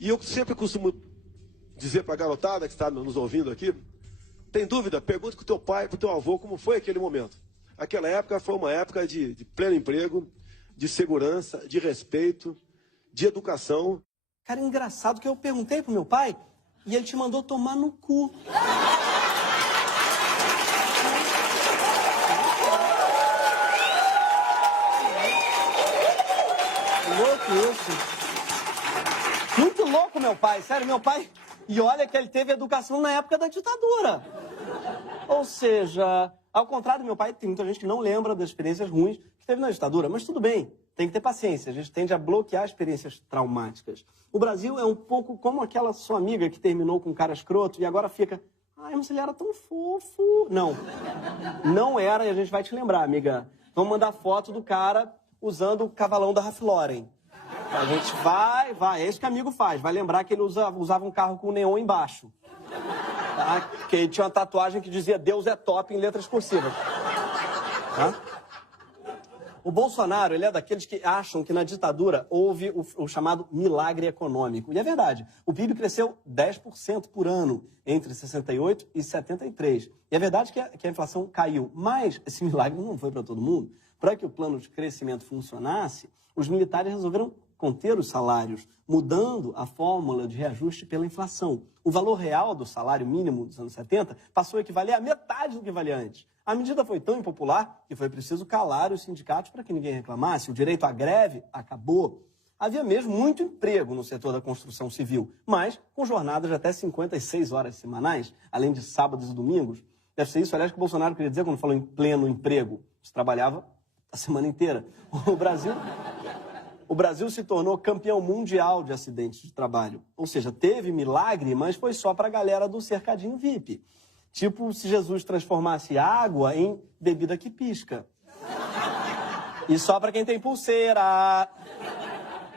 E eu sempre costumo dizer para a garotada que está nos ouvindo aqui, tem dúvida? Pergunte para o teu pai, para o teu avô, como foi aquele momento. Aquela época foi uma época de pleno emprego, de segurança, de respeito, de educação. Cara, engraçado que eu perguntei pro meu pai e ele te mandou tomar no cu. Louco isso. Muito louco, meu pai. Sério, meu pai... E olha que ele teve educação na época da ditadura. Ou seja, ao contrário do meu pai, tem muita gente que não lembra das experiências ruins que teve na ditadura. Mas tudo bem, tem que ter paciência. A gente tende a bloquear experiências traumáticas. O Brasil é um pouco como aquela sua amiga que terminou com um cara escroto e agora fica... Ai, mas ele era tão fofo. Não, não era e a gente vai te lembrar, amiga. Vamos mandar foto do cara usando o cavalão da Ralph Lauren. A gente vai, é isso que amigo faz. Vai lembrar que ele usava um carro com neon embaixo. Tá? Porque ele tinha uma tatuagem que dizia Deus é top em letras cursivas. Tá? O Bolsonaro, ele é daqueles que acham que na ditadura houve o chamado milagre econômico. E é verdade. O PIB cresceu 10% por ano entre 68 e 73. E é verdade que a inflação caiu. Mas esse milagre não foi para todo mundo. Para que o plano de crescimento funcionasse, os militares resolveram conter os salários, mudando a fórmula de reajuste pela inflação. O valor real do salário mínimo dos anos 70 passou a equivaler a metade do que valia antes. A medida foi tão impopular que foi preciso calar os sindicatos para que ninguém reclamasse. O direito à greve acabou. Havia mesmo muito emprego no setor da construção civil, mas com jornadas de até 56 horas semanais, além de sábados e domingos. Deve ser isso, aliás, que o Bolsonaro queria dizer quando falou em pleno emprego. Se trabalhava a semana inteira. O Brasil se tornou campeão mundial de acidentes de trabalho. Ou seja, teve milagre, mas foi só para a galera do cercadinho VIP. Tipo se Jesus transformasse água em bebida que pisca. E só para quem tem pulseira.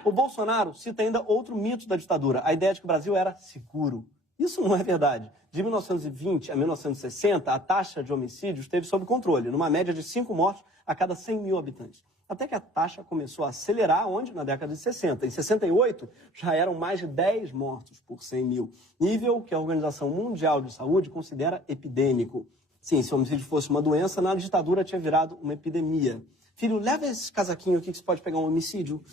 O Bolsonaro cita ainda outro mito da ditadura, a ideia de que o Brasil era seguro. Isso não é verdade. De 1920 a 1960, a taxa de homicídios esteve sob controle, numa média de 5 mortos a cada 100 mil habitantes. Até que a taxa começou a acelerar, onde? Na década de 60. Em 68, já eram mais de 10 mortos por 100 mil. Nível que a Organização Mundial de Saúde considera epidêmico. Sim, se o homicídio fosse uma doença, na ditadura tinha virado uma epidemia. Filho, leva esse casaquinho aqui que você pode pegar um homicídio.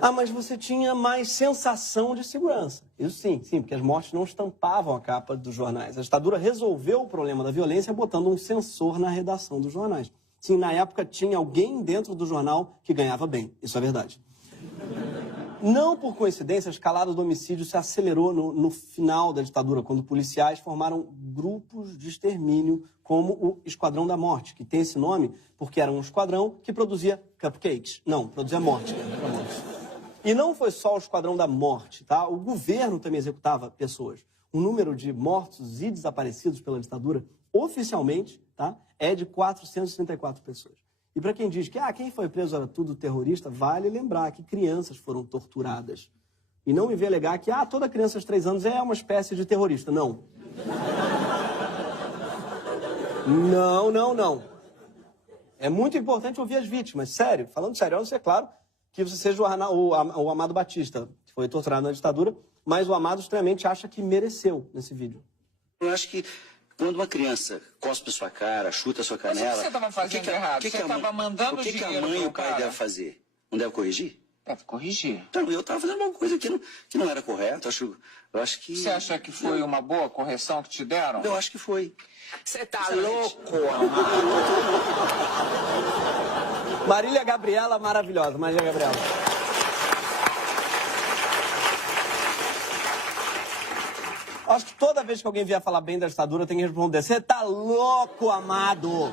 Ah, mas você tinha mais sensação de segurança. Isso sim, porque as mortes não estampavam a capa dos jornais. A ditadura resolveu o problema da violência botando um sensor na redação dos jornais. Sim, na época tinha alguém dentro do jornal que ganhava bem. Isso é verdade. Não por coincidência, a escalada do homicídio se acelerou no final da ditadura, quando policiais formaram grupos de extermínio, como o Esquadrão da Morte, que tem esse nome porque era um esquadrão que produzia cupcakes. Não, produzia morte. E não foi só o Esquadrão da Morte, tá? O governo também executava pessoas. O número de mortos e desaparecidos pela ditadura, oficialmente, tá, é de 434 pessoas. E para quem diz que quem foi preso era tudo terrorista, vale lembrar que crianças foram torturadas. E não me vê alegar que toda criança de 3 anos é uma espécie de terrorista. Não. Não. É muito importante ouvir as vítimas, sério. Falando sério, a não ser, claro, que você seja o Amado Batista, que foi torturado na ditadura, mas o Amado estranhamente acha que mereceu nesse vídeo. Eu acho que quando uma criança cospe a sua cara, chuta a sua canela... Mas o que você estava fazendo errado? Você estava mandando dinheiro pro cara. O que a mãe e o pai devem fazer? Não deve corrigir? Deve corrigir. Então, eu estava fazendo uma coisa que não era correta. Eu acho que... Você acha que foi uma boa correção que te deram? Eu acho que foi. Você tá louco, amado? Marília Gabriela, maravilhosa. Marília Gabriela. Acho que toda vez que alguém vier falar bem da ditadura, tem que responder: você tá louco, Amado?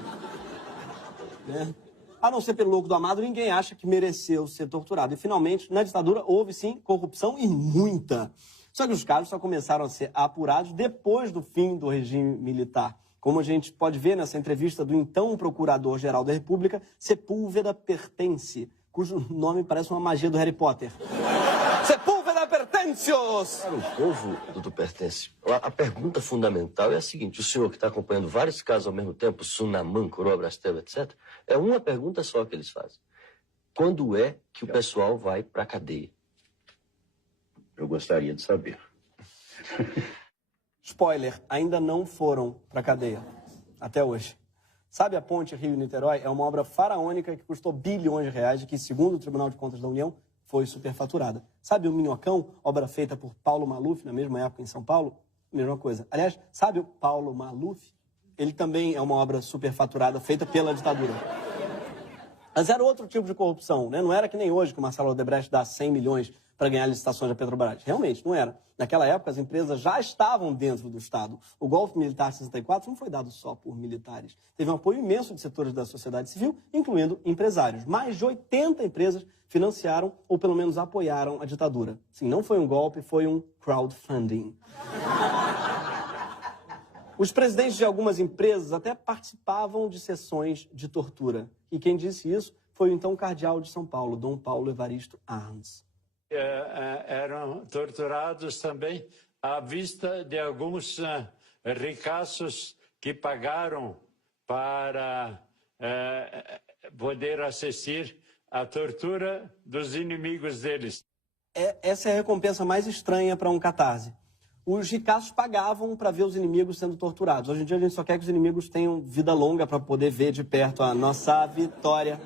Né? A não ser pelo louco do Amado, ninguém acha que mereceu ser torturado. E, finalmente, na ditadura, houve, sim, corrupção e muita. Só que os casos só começaram a ser apurados depois do fim do regime militar. Como a gente pode ver nessa entrevista do então Procurador-Geral da República, Sepúlveda Pertence, cujo nome parece uma magia do Harry Potter. Sepúlveda Pertencios! Para o povo, doutor Pertence, a pergunta fundamental é a seguinte: o senhor que está acompanhando vários casos ao mesmo tempo, Sunaman, Coroa Brastel, etc., é uma pergunta só que eles fazem. Quando é que o pessoal vai para a cadeia? gostaria de saber. Spoiler, ainda não foram para a cadeia, até hoje. Sabe a ponte Rio-Niterói? É uma obra faraônica que custou bilhões de reais e que, segundo o Tribunal de Contas da União, foi superfaturada. Sabe o Minhocão, obra feita por Paulo Maluf, na mesma época em São Paulo? Mesma coisa. Aliás, sabe o Paulo Maluf? Ele também é uma obra superfaturada, feita pela ditadura. Mas era outro tipo de corrupção, né? Não era que nem hoje, que o Marcelo Odebrecht dá 100 milhões para ganhar licitações da Petrobras. Realmente, não era. Naquela época, as empresas já estavam dentro do Estado. O golpe militar de 64 não foi dado só por militares. Teve um apoio imenso de setores da sociedade civil, incluindo empresários. Mais de 80 empresas financiaram ou pelo menos apoiaram a ditadura. Sim, não foi um golpe, foi um crowdfunding. Os presidentes de algumas empresas até participavam de sessões de tortura. E quem disse isso foi o então cardeal de São Paulo, Dom Paulo Evaristo Arns. Eram torturados também à vista de alguns ricaços que pagaram para poder assistir à tortura dos inimigos deles. Essa é a recompensa mais estranha para um catarse. Os ricaços pagavam para ver os inimigos sendo torturados. Hoje em dia a gente só quer que os inimigos tenham vida longa para poder ver de perto a nossa vitória.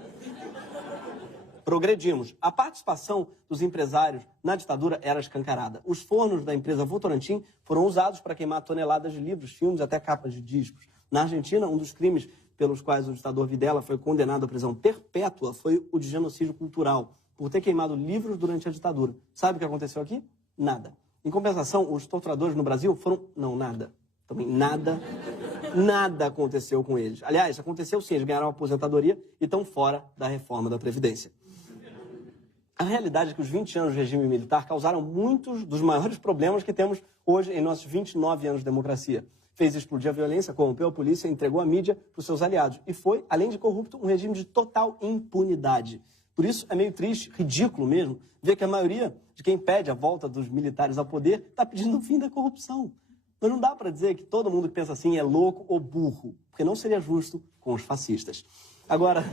Progredimos. A participação dos empresários na ditadura era escancarada. Os fornos da empresa Votorantim foram usados para queimar toneladas de livros, filmes, até capas de discos. Na Argentina, um dos crimes pelos quais o ditador Videla foi condenado à prisão perpétua foi o de genocídio cultural, por ter queimado livros durante a ditadura. Sabe o que aconteceu aqui? Nada. Em compensação, os torturadores no Brasil foram... Não, nada. Também nada aconteceu com eles. Aliás, aconteceu sim, eles ganharam a aposentadoria e estão fora da reforma da Previdência. A realidade é que os 20 anos de regime militar causaram muitos dos maiores problemas que temos hoje em nossos 29 anos de democracia. Fez explodir a violência, corrompeu a polícia, entregou a mídia para os seus aliados. E foi, além de corrupto, um regime de total impunidade. Por isso, é meio triste, ridículo mesmo, ver que a maioria de quem pede a volta dos militares ao poder está pedindo o fim da corrupção. Mas não dá para dizer que todo mundo que pensa assim é louco ou burro, porque não seria justo com os fascistas. Agora...